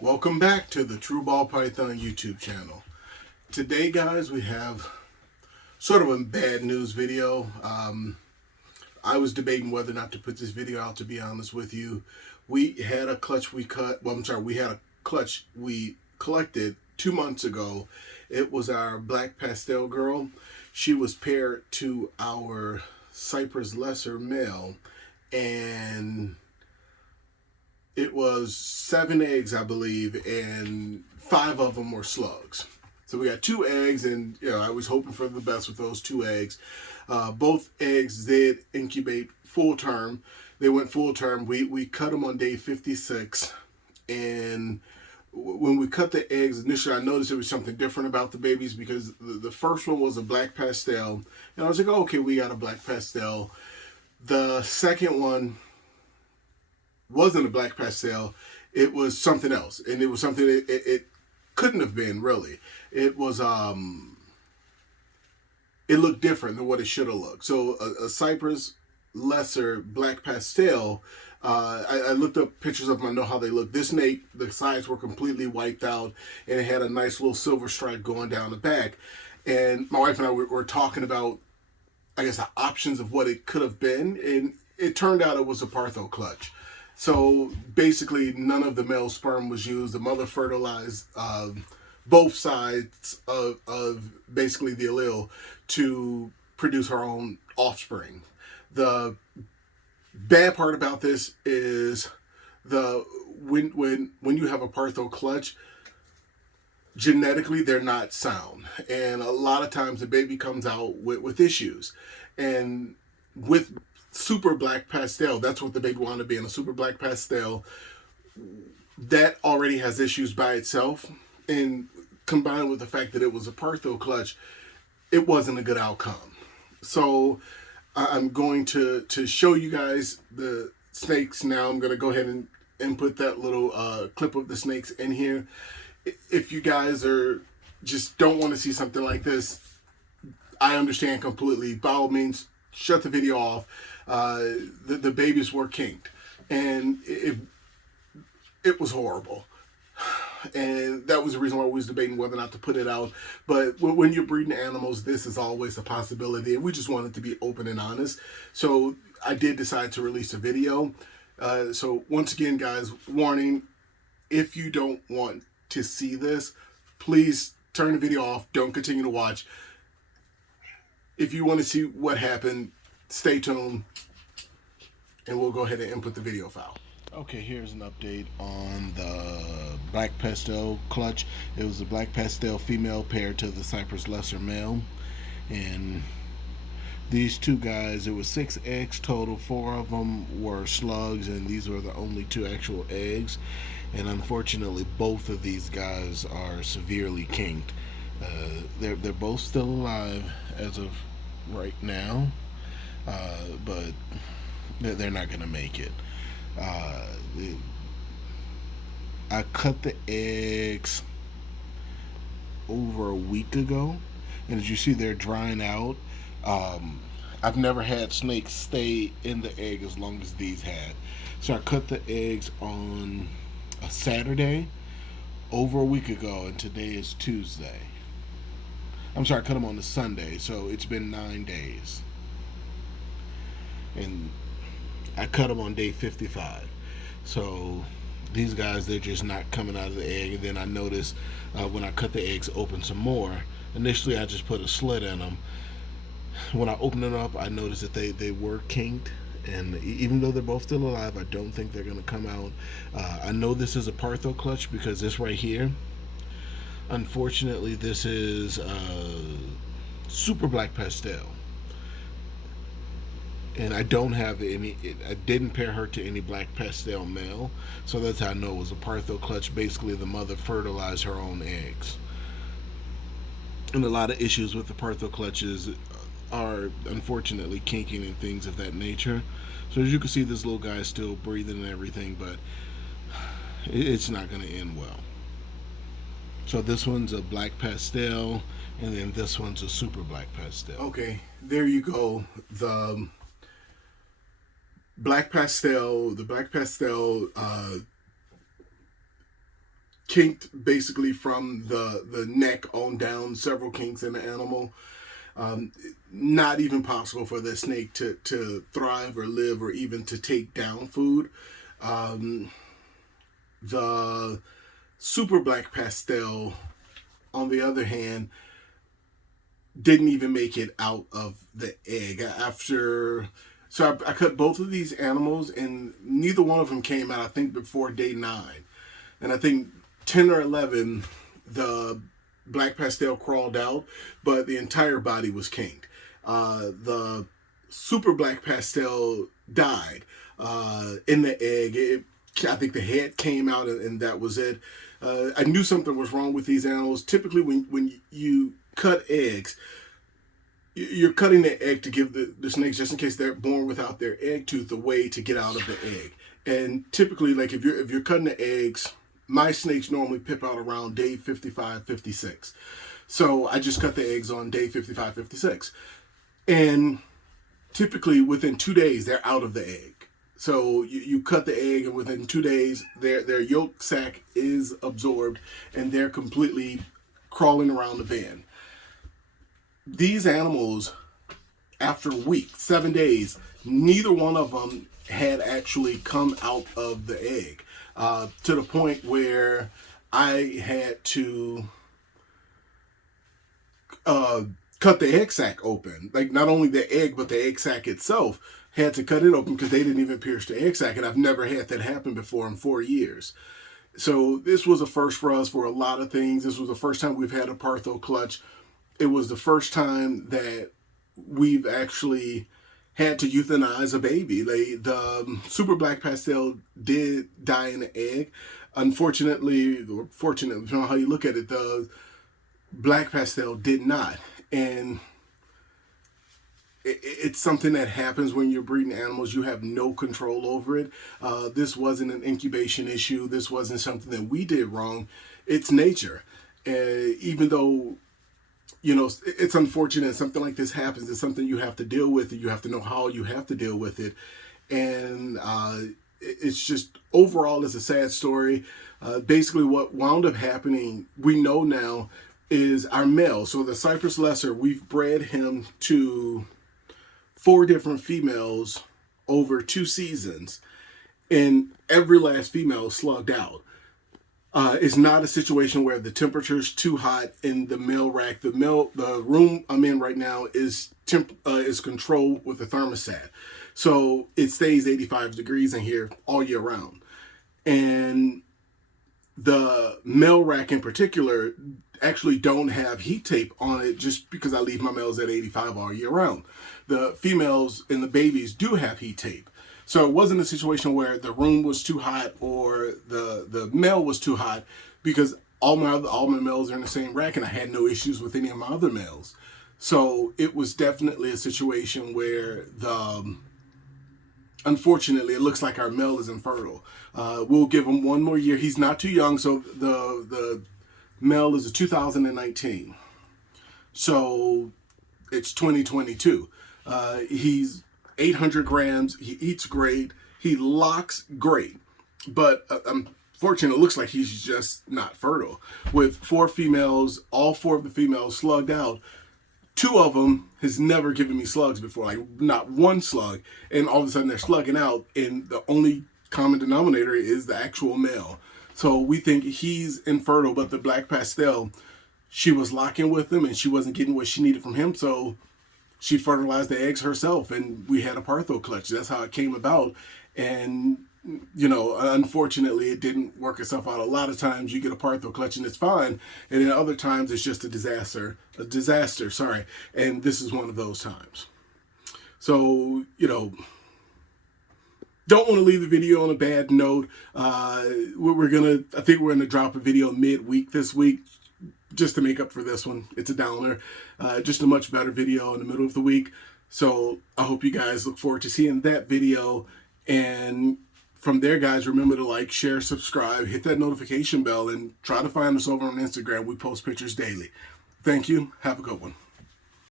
Welcome back to the True Ball Python YouTube channel. Today, guys, we have sort of a bad news video. I was debating whether or not to put this video out, to be honest with you. We had a clutch we had a clutch we collected 2 months ago. It was our Black Pastel girl. She was paired to our Cypress Lesser male, and it was 7 eggs, I believe, and 5 of them were slugs. So we got 2 eggs, and I was hoping for the best with those 2 eggs. Both eggs did incubate full term. They went full term. We cut them on day 56, and when we cut the eggs initially, I noticed there was something different about the babies because the first one was a Black Pastel, and I was like, oh, okay, we got a Black Pastel. The second one wasn't a Black Pastel. It was something else, and it was something it couldn't have been, really. It was it looked different than what it should have looked. So a Cypress Lesser Black Pastel. I looked up pictures of them. I know how they look. This snake, the sides were completely wiped out, and it had a nice little silver stripe going down the back. And my wife and I were talking about, I guess, the options of what it could have been, and it turned out it was a Partho clutch. So basically, none of the male sperm was used. The mother fertilized both sides of basically the allele to produce her own offspring. The bad part about this is when you have a Partho clutch, genetically they're not sound, and a lot of times the baby comes out with issues. And with super Black Pastel, that's what the baby wanted to be, in a super Black Pastel that already has issues by itself, and combined with the fact that it was a Partho clutch, it wasn't a good outcome. So I'm going to show you guys the snakes now. I'm going to go ahead and put that little clip of the snakes in here. If you guys are just don't want to see something like this, I understand completely. By all means, shut the video off. The babies were kinked, and it was horrible. And that was the reason why we was debating whether or not to put it out. But when you're breeding animals, this is always a possibility, and we just wanted to be open and honest. So I did decide to release a video. So once again, guys, warning: if you don't want to see this, please turn the video off. Don't continue to watch. If you want to see what happened, stay tuned, and we'll go ahead and input the video file. Okay, here's an update on the Black Pastel clutch. It was the Black Pastel female paired to the Cypress Lesser male. And these two guys, it was 6 eggs total. 4 of them were slugs, and these were the only 2 actual eggs. And unfortunately, both of these guys are severely kinked. They're both still alive as of right now, but they're not going to make it. I cut the eggs over a week ago, and as you see, they're drying out. I've never had snakes stay in the egg as long as these had. So I cut the eggs on a Saturday over a week ago, and today is Tuesday. I'm sorry, I cut them on a Sunday, so it's been 9 days. And I cut them on day 55. So these guys, they're just not coming out of the egg. And then I noticed when I cut the eggs open some more, initially I just put a slit in them. When I opened it up, I noticed that they were kinked. And even though they're both still alive, I don't think they're going to come out. I know this is a Partho clutch because this right here, unfortunately, this is super Black Pastel. And I don't have any. I didn't pair her to any Black Pastel male, so that's how I know it was a Partho clutch. Basically, the mother fertilized her own eggs, and a lot of issues with the Partho clutches are unfortunately kinking and things of that nature. So as you can see, this little guy is still breathing and everything, but it's not going to end well. So this one's a Black Pastel, and then this one's a super Black Pastel. Okay, there you go. The Black Pastel kinked basically from the neck on down, several kinks in the animal. Not even possible for the snake to thrive or live or even to take down food. The super black pastel, on the other hand, didn't even make it out of the egg. So I cut both of these animals, and neither one of them came out, I think, before day 9. And I think 10 or 11, the black pastel crawled out, but the entire body was kinked. The super black pastel died in the egg. I think the head came out, and that was it. I knew something was wrong with these animals. Typically, when you cut eggs, you're cutting the egg to give the snakes, just in case they're born without their egg tooth, a way to get out of the egg. And typically, like if you're cutting the eggs, my snakes normally pip out around day 55, 56. So I just cut the eggs on day 55, 56. And typically within 2 days, they're out of the egg. So you cut the egg, and within 2 days, their yolk sac is absorbed, and they're completely crawling around the pen. These animals, after a week, 7 days, neither one of them had actually come out of the egg, to the point where I had to cut the egg sac open. Like, not only the egg, but the egg sac itself, had to cut it open because they didn't even pierce the egg sac, and I've never had that happen before in 4 years. So this was a first for us for a lot of things. This was the first time we've had a Partho clutch. It was the first time that we've actually had to euthanize a baby. The super black pastel did die in the egg. Unfortunately, or fortunately, depending on how you look at it, the black pastel did not. And it's something that happens when you're breeding animals. You have no control over it. This wasn't an incubation issue. This wasn't something that we did wrong. It's nature. Even though, you know, it's unfortunate something like this happens. It's something you have to deal with, and you have to know how you have to deal with it. And it's just, overall, it's a sad story. Basically, what wound up happening, we know now, is our male. So the Cyprus Lesser, we've bred him to 4 different females over 2 seasons, and every last female slugged out. It's not a situation where the temperature's too hot in the male rack. The room I'm in right now is controlled with a thermostat, so it stays 85 degrees in here all year round. And the male rack in particular actually don't have heat tape on it, just because I leave my males at 85 all year round. The females and the babies do have heat tape. So it wasn't a situation where the room was too hot or the male was too hot, because all my males are in the same rack, and I had no issues with any of my other males. So it was definitely a situation where unfortunately, it looks like our male is infertile. We'll give him 1 more year. He's not too young, so the male is a 2019. So it's 2022. He's 800 grams. He eats great. He locks great. But unfortunately, it looks like he's just not fertile. With 4 females, all 4 of the females slugged out. 2 of them has never given me slugs before, like not 1 slug. And all of a sudden they're slugging out, and the only common denominator is the actual male. So we think he's infertile, but the black pastel, she was locking with him, and she wasn't getting what she needed from him. So she fertilized the eggs herself, and we had a Partho clutch. That's how it came about. And, you know, unfortunately, it didn't work itself out. A lot of times you get a Partho clutch and it's fine, and then other times it's just a disaster, sorry. And this is one of those times. So, you know, don't want to leave the video on a bad note. I think we're gonna drop a video midweek this week, just to make up for this one. It's a downer. Just a much better video in the middle of the week. So I hope you guys look forward to seeing that video. And from there, guys, remember to like, share, subscribe, hit that notification bell, and try to find us over on Instagram. We post pictures daily. Thank you. Have a good one.